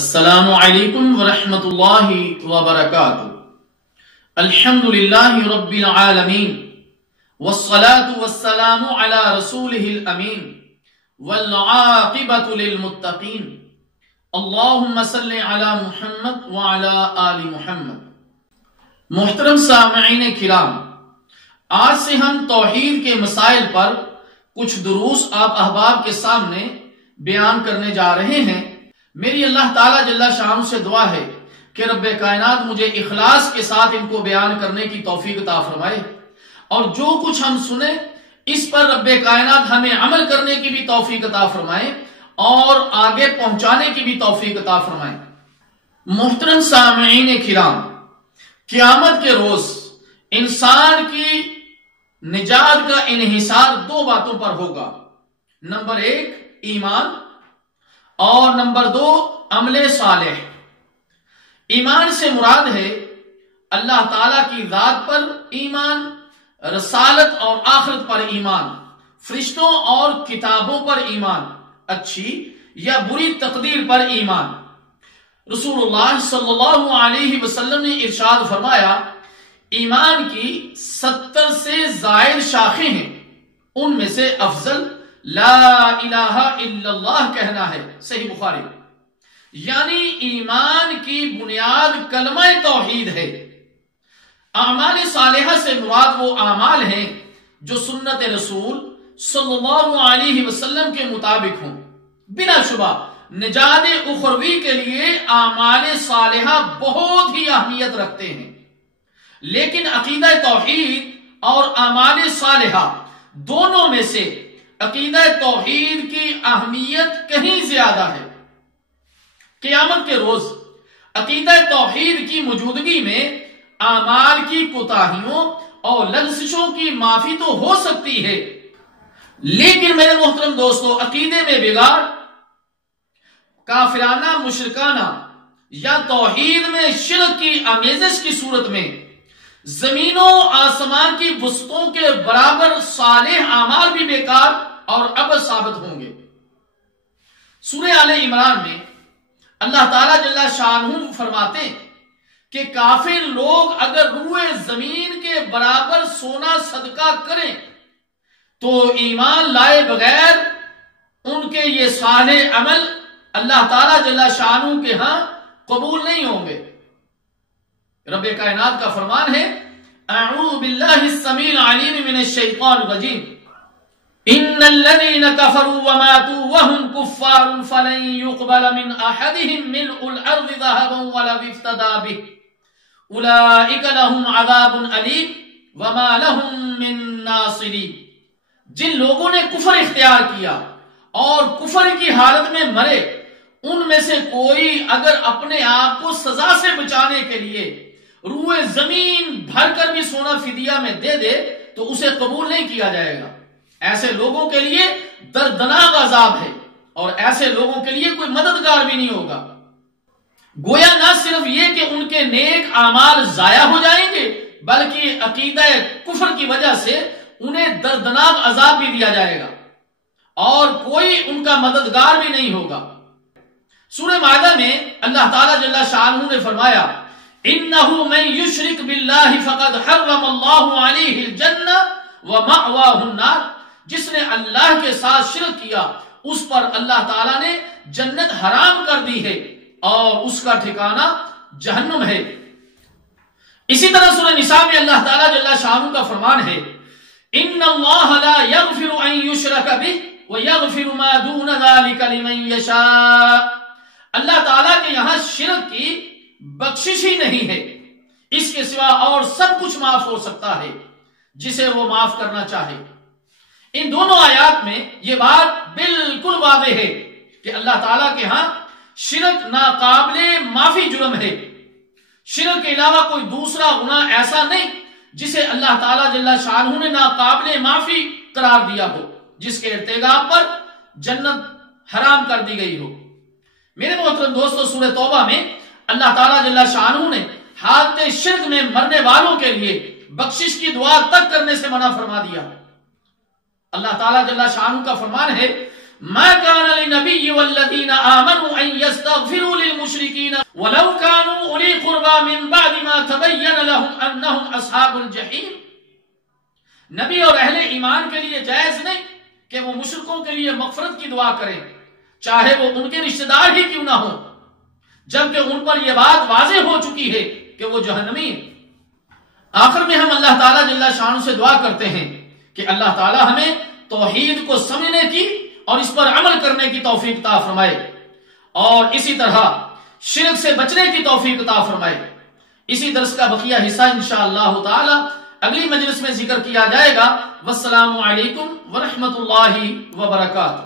السلام علیکم ورحمۃ اللہ وبرکاتہ۔ الحمدللہ رب العالمین والصلاة والسلام علی رسولہ الامین والعاقبۃ للمتقین اللہم صلی علی محمد وعلی آل محمد۔ محترم سامعین کرام، آج سے ہم توحید کے مسائل پر کچھ دروس آپ احباب کے سامنے بیان کرنے جا رہے ہیں۔ میری اللہ تعالیٰ جل شانہ سے دعا ہے کہ رب کائنات مجھے اخلاص کے ساتھ ان کو بیان کرنے کی توفیق عطا فرمائے، اور جو کچھ ہم سنیں اس پر رب کائنات ہمیں عمل کرنے کی بھی توفیق عطا فرمائے اور آگے پہنچانے کی بھی توفیق عطا فرمائے۔ محترم سامعین کرام، قیامت کے روز انسان کی نجات کا انحصار دو باتوں پر ہوگا۔ نمبر ایک ایمان، اور نمبر دو عمل صالح۔ ایمان سے مراد ہے اللہ تعالیٰ کی ذات پر ایمان، رسالت اور آخرت پر ایمان، فرشتوں اور کتابوں پر ایمان، اچھی یا بری تقدیر پر ایمان۔ رسول اللہ صلی اللہ علیہ وسلم نے ارشاد فرمایا، ایمان کی 70 سے زائد شاخیں ہیں، ان میں سے افضل لا الہ الا اللہ کہنا ہے، صحیح بخاری۔ یعنی ایمان کی بنیاد کلمہ توحید ہے۔ اعمال صالحہ سے مراد وہ اعمال ہیں جو سنت رسول صلی اللہ علیہ وسلم کے مطابق ہوں۔ بلا شبہ نجات اخروی کے لیے اعمال صالحہ بہت ہی اہمیت رکھتے ہیں، لیکن عقیدہ توحید اور اعمال صالحہ دونوں میں سے عقیدہ توحید کی اہمیت کہیں زیادہ ہے۔ قیامت کے روز عقیدہ توحید کی موجودگی میں اعمال کی کوتاہیوں اور لغزشوں کی معافی تو ہو سکتی ہے، لیکن میرے محترم دوستو، عقیدے میں بگاڑ، کافرانہ مشرکانہ یا توحید میں شرک کی آمیزش کی صورت میں زمین و آسمان کی وسطوں کے برابر صالح اعمال بھی بیکار اور ابد ثابت ہوں گے۔ سورہ آل عمران میں اللہ تعالیٰ جل شانہ فرماتے ہیں کہ کافر لوگ اگر روئے زمین کے برابر سونا صدقہ کریں تو ایمان لائے بغیر ان کے یہ صالح عمل اللہ تعالیٰ جل شانہ کے ہاں قبول نہیں ہوں گے۔ رب کائنات کا فرمان ہے، اعوذ باللہ السمیع العلیم من الشیطان الرجیم، ان الذين كفروا وماتوا وهم كفار فلن يقبل من احدهم ملء الارض ذهبا ولو افتدى به اولئك لهم عذاب الیم وما لهم من ناصرین۔ جن لوگوں نے کفر اختیار کیا اور کفر کی حالت میں مرے، ان میں سے کوئی اگر اپنے آپ کو سزا سے بچانے کے لیے روئے زمین بھر کر بھی سونا فدیہ میں دے دے تو اسے قبول نہیں کیا جائے گا۔ ایسے لوگوں کے لیے دردناک عذاب ہے، اور ایسے لوگوں کے لیے کوئی مددگار بھی نہیں ہوگا۔ گویا نہ صرف یہ کہ ان کے نیک اعمال ضائع ہو جائیں گے، بلکہ عقیدہ کفر کی وجہ سے انہیں دردناک عذاب بھی دیا جائے گا، اور کوئی ان کا مددگار بھی نہیں ہوگا۔ سورہ مائدہ میں اللہ تعالیٰ جل شانہ نے فرمایا، انہ من یشرک باللہ فقد حرم اللہ علیہ الجنہ ومأواہ النار۔ جس نے اللہ کے ساتھ شرک کیا اس پر اللہ تعالیٰ نے جنت حرام کر دی ہے اور اس کا ٹھکانہ جہنم ہے۔ اسی طرح سورہ نساء میں اللہ تعالیٰ جل شانہ کا فرمان ہے، ان اللہ لا یغفر ان یشرک بہ ویغفر ما دون ذلک لمن یشاء۔ اللہ تعالیٰ کے یہاں شرک کی بخشش ہی نہیں ہے، اس کے سوا اور سب کچھ معاف ہو سکتا ہے جسے وہ معاف کرنا چاہے۔ ان دونوں آیات میں یہ بات بالکل واضح ہے کہ اللہ تعالیٰ کے ہاں شرک ناقابل معافی جرم ہے۔ شرک کے علاوہ کوئی دوسرا گناہ ایسا نہیں جسے اللہ تعالیٰ جل شانہ نے ناقابل معافی قرار دیا ہو، جس کے ارتکاب پر جنت حرام کر دی گئی ہو۔ میرے محترم دوستو، سورہ توبہ میں اللہ تعالیٰ جل شانہ نے حالت شرک میں مرنے والوں کے لیے بخشش کی دعا تک کرنے سے منع فرما دیا۔ اللہ تعالیٰ جل شانہ کا فرمان ہے، ما كان للنبي والذين آمنوا أن يستغفروا للمشركين ولو كانوا أولي قربى من بعد ما تبين لهم أنهم أصحاب الجحيم. نبی اور اہل ایمان کے لیے جائز نہیں کہ وہ مشرکوں کے لیے مغفرت کی دعا کریں، چاہے وہ ان کے رشتہ دار ہی کیوں نہ ہو، جبکہ ان پر یہ بات واضح ہو چکی ہے کہ وہ جہنمی ہیں. آخر میں ہم اللہ تعالیٰ جل شانہ سے دعا کرتے ہیں کہ اللہ تعالیٰ ہمیں توحید کو سمجھنے کی اور اس پر عمل کرنے کی توفیق عطا فرمائے، اور اسی طرح شرک سے بچنے کی توفیق عطا فرمائے. اسی درس کا بقیہ حصہ انشاءاللہ تعالی اگلی مجلس میں ذکر کیا جائے گا. والسلام علیکم ورحمۃ اللہ وبرکاتہ.